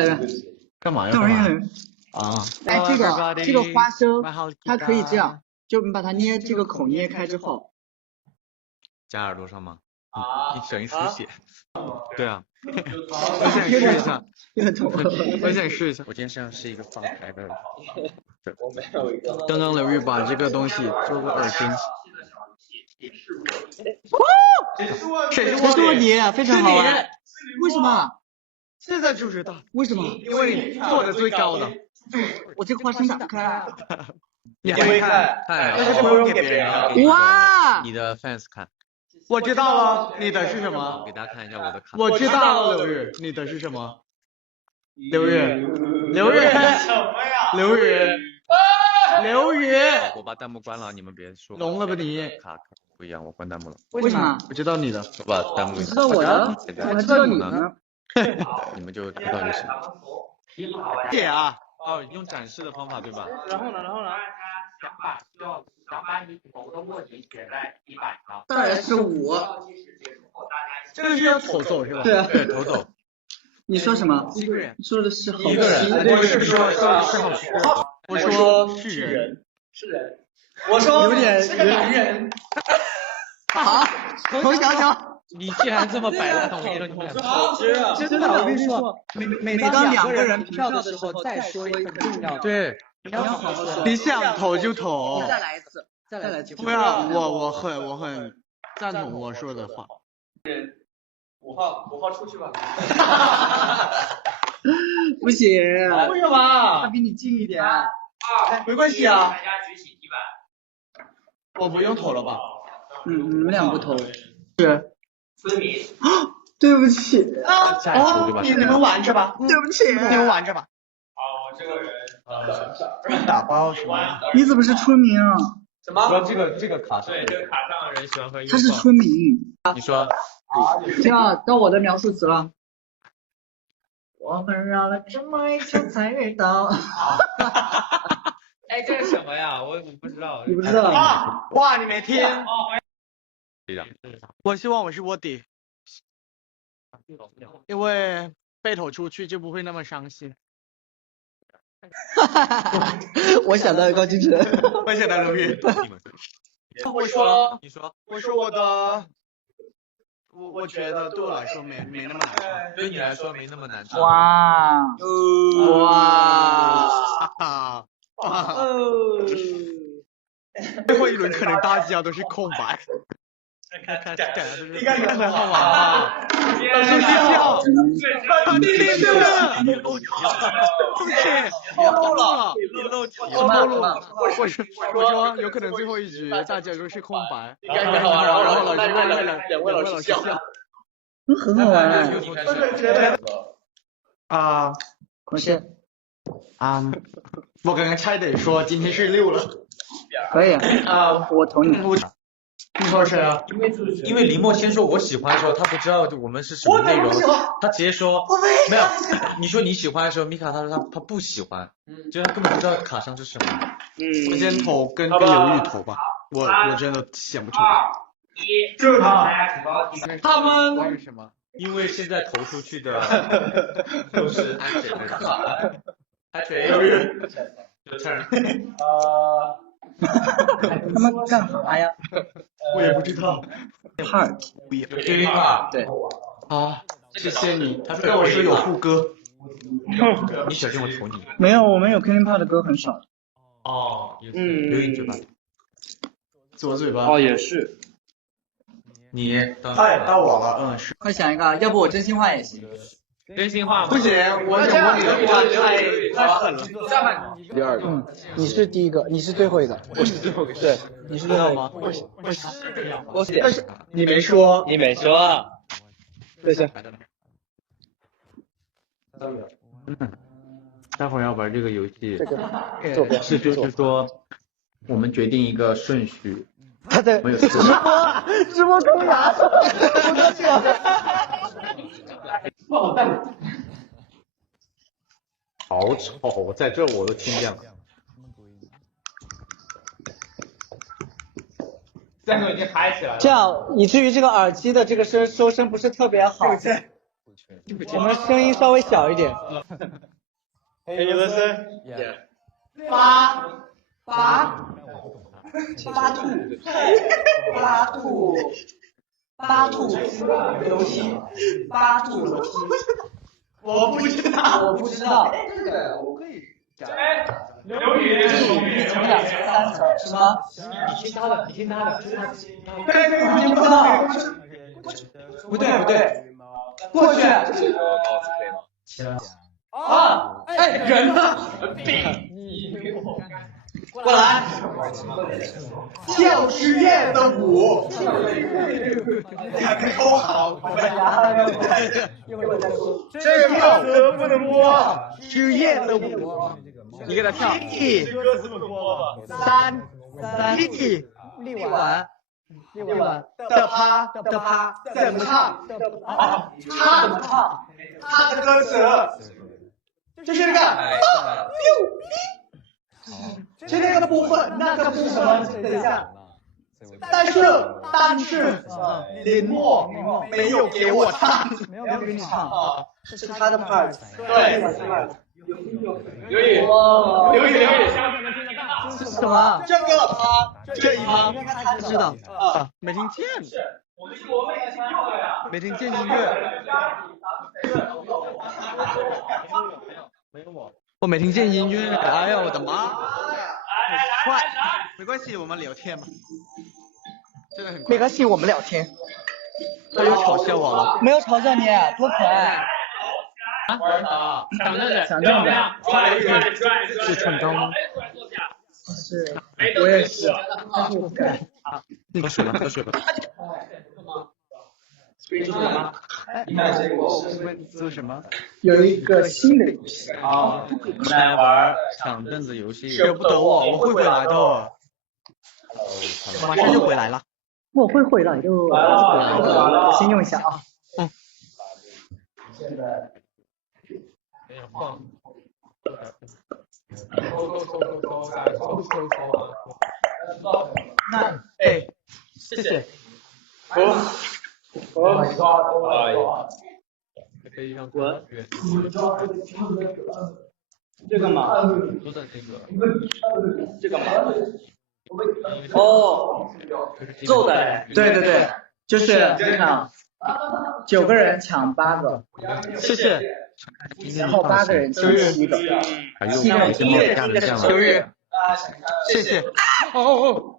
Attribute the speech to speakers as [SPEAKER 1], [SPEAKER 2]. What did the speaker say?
[SPEAKER 1] 干嘛呀？
[SPEAKER 2] 动人
[SPEAKER 1] 啊！
[SPEAKER 2] 哎，这个花生，它可以这样，就你把它捏这个孔捏开之后，
[SPEAKER 1] 夹耳朵上吗？你省一丝血。对啊。我想试一下。我想试一下。我今天身上是一个发财的。
[SPEAKER 3] 我没有一个。
[SPEAKER 1] 刚刚刘玉把这个东西做个耳钉。
[SPEAKER 2] 谁是我你？非常好玩。为什么？
[SPEAKER 1] 现在就知道。
[SPEAKER 2] 为什么？
[SPEAKER 1] 因为你做的最高的。
[SPEAKER 2] 我这个花生打不开。
[SPEAKER 1] 你还没看？
[SPEAKER 3] 但是不用给别人。
[SPEAKER 2] 哇！
[SPEAKER 1] 你的 fans 看。我知道了，你的是什么？给大家看一下我的卡。我知道了，刘玉，你的是什么？刘玉。
[SPEAKER 3] 什么呀？
[SPEAKER 1] 刘宇。我把弹幕关了，你们别说。聋了吧你？卡不一样，我关弹幕了。
[SPEAKER 2] 为什么？
[SPEAKER 1] 我知道你的。我把弹幕。
[SPEAKER 2] 你知道我的？我还知道你呢。
[SPEAKER 1] 你们就知道就行。姐啊！哦，用展示的方法对吧？
[SPEAKER 3] 然后呢？
[SPEAKER 4] 想把你头的卧底写在地板上。
[SPEAKER 2] 当然是我。
[SPEAKER 1] 这个是要投走是吧？
[SPEAKER 2] 对啊。
[SPEAKER 1] 对，投走。
[SPEAKER 2] 你说什么？
[SPEAKER 1] 一个人。
[SPEAKER 2] 说的是好
[SPEAKER 1] 一个人。我是说是好事。我说是人。
[SPEAKER 3] 是人。我说
[SPEAKER 2] 有点
[SPEAKER 3] 是个男人。
[SPEAKER 2] 好，冯小小。
[SPEAKER 4] 你既然这么摆烂，我跟你说，你们
[SPEAKER 2] 真的，我跟你说，每当两个人票的时候，再说一个很重要的。
[SPEAKER 1] 对。
[SPEAKER 2] 你要好好说。
[SPEAKER 1] 你想投就投。
[SPEAKER 2] 再来一次。
[SPEAKER 1] 不要，我很赞同我说的话。
[SPEAKER 3] 5号出去吧。
[SPEAKER 2] 不行。
[SPEAKER 3] 为什么？
[SPEAKER 2] 他比你近一点。
[SPEAKER 1] 没关系啊。
[SPEAKER 4] 大家举起地板。
[SPEAKER 1] 我不用投了吧？
[SPEAKER 2] 你们俩不投。
[SPEAKER 1] 是。
[SPEAKER 4] 村民。
[SPEAKER 2] 对不起。
[SPEAKER 1] 你们玩着吧。
[SPEAKER 2] 对不起。
[SPEAKER 1] 你们玩着吧。
[SPEAKER 3] 我这个人。
[SPEAKER 1] 打包是吗？
[SPEAKER 2] 你怎么是村民啊？
[SPEAKER 3] 什么？
[SPEAKER 1] 这个卡上。
[SPEAKER 4] 对，这个卡上的人喜欢喝。
[SPEAKER 2] 他是村民。
[SPEAKER 1] 你说。
[SPEAKER 2] 这样到我的描述词了。我们绕了这么一圈才遇到。
[SPEAKER 4] 哎，这是什么呀？我不知道。
[SPEAKER 2] 你不知道？
[SPEAKER 1] 哇，你没听？我希望我是卧底，因为被投出去就不会那么伤心。
[SPEAKER 2] 我想到高金城。
[SPEAKER 1] 我想到刘宇。我说我的。我觉得对我来说没那么难唱，
[SPEAKER 4] 对你来说没那么难唱。
[SPEAKER 2] 哇！
[SPEAKER 1] 最后一轮可能大家都是空白。应该很好玩吧？老师笑。暴露了。我说有可能最后一局大家都是空白，应该很好玩。然后老师两位老师笑。
[SPEAKER 2] 很好玩
[SPEAKER 1] 啊！
[SPEAKER 2] 孔谢。
[SPEAKER 1] 我刚刚差点说今天是6了。
[SPEAKER 2] 可以啊。我投你。
[SPEAKER 1] 你说谁啊？
[SPEAKER 4] 因为林墨先说我喜欢的时候，他不知道我们是什么内容，他直接说没有。你说你喜欢的时候，米卡他说他不喜欢，就他根本不知道卡上是什么。
[SPEAKER 1] 我先投跟刘宇投吧，我真的想不出来。
[SPEAKER 3] 就是他。
[SPEAKER 1] 他们
[SPEAKER 4] 为什么？因为现在投出去的都是安水的卡。安水。就这样。
[SPEAKER 2] 他们干啥呀？
[SPEAKER 1] 我也不知道。
[SPEAKER 2] Part。
[SPEAKER 1] 对。好，谢谢你。他跟我说有副歌。你小心我投你。
[SPEAKER 2] 没有，我们有 Killing Part 的歌很少。
[SPEAKER 1] 留一嘴巴。左嘴巴。
[SPEAKER 3] 哦，也是。
[SPEAKER 1] 你到我了。是。
[SPEAKER 2] 快想一个，要不我真心话也行。
[SPEAKER 4] 真心话
[SPEAKER 1] 不行，我想问你的话太狠了。
[SPEAKER 3] 第二个。
[SPEAKER 2] 你是第一个，你是最后一个。
[SPEAKER 3] 我是最后一个。
[SPEAKER 2] 对，你是最后吗？
[SPEAKER 3] 我是。
[SPEAKER 1] 但是你没说。
[SPEAKER 3] 你没说。
[SPEAKER 2] 对行。
[SPEAKER 1] 待会儿要玩这个游戏。
[SPEAKER 2] 这个坐标
[SPEAKER 1] 是就是说，我们决定一个顺序。
[SPEAKER 2] 他在
[SPEAKER 1] 没有
[SPEAKER 2] 直播空答。我的天。
[SPEAKER 1] 好吵，在这我都听见了。
[SPEAKER 4] 3个已经嗨起来了。
[SPEAKER 2] 这样以至于这个耳机的这个收声不是特别好。 我们声音稍微小一点。
[SPEAKER 3] Can you listen?
[SPEAKER 1] Yeah.
[SPEAKER 2] 八兔游戏，八兔游戏。我不知道。这个我可以讲。
[SPEAKER 3] 刘宇，
[SPEAKER 2] 一层两层三层是吗？
[SPEAKER 4] 你听他的。
[SPEAKER 2] 对，你不知道。不对，过去。啊，哎，人呢？过来。教师院的舞。两个勾好。这跳歌不能播。师院的舞。你给他跳。
[SPEAKER 3] 歌这么多吗
[SPEAKER 2] 3，立完的趴，怎么唱？他怎么唱？他的歌词就是那个就那个部分，那个部分，等一下。但是林默没有给我唱，没有给你唱啊，这是他的 part。对。
[SPEAKER 3] 刘宇，
[SPEAKER 2] 是什么？这个趴，这一趴，知道啊？没听见。没听见音乐。我没听见音乐，哎呀，我的妈！快，
[SPEAKER 1] 没关系，我们聊天嘛。真的很
[SPEAKER 2] 没关系，我们聊天。他又嘲笑我了。没有嘲笑你，多可爱。想正着。是成功吗？是，我也是，但是我不敢。
[SPEAKER 1] 喝水吧。
[SPEAKER 2] 做什么？有一个新的游戏。
[SPEAKER 1] 我们来玩抢凳子游戏。
[SPEAKER 2] 舍不得我会回来的。马上就回来了。我会回来的。先用一下啊。现在。那谢谢。这个嘛，这个嘛，哦，揍的，对，就是你看，9个人抢8个，谢谢，然后8个人抢7个，7个人1个人7个，谢谢，哦。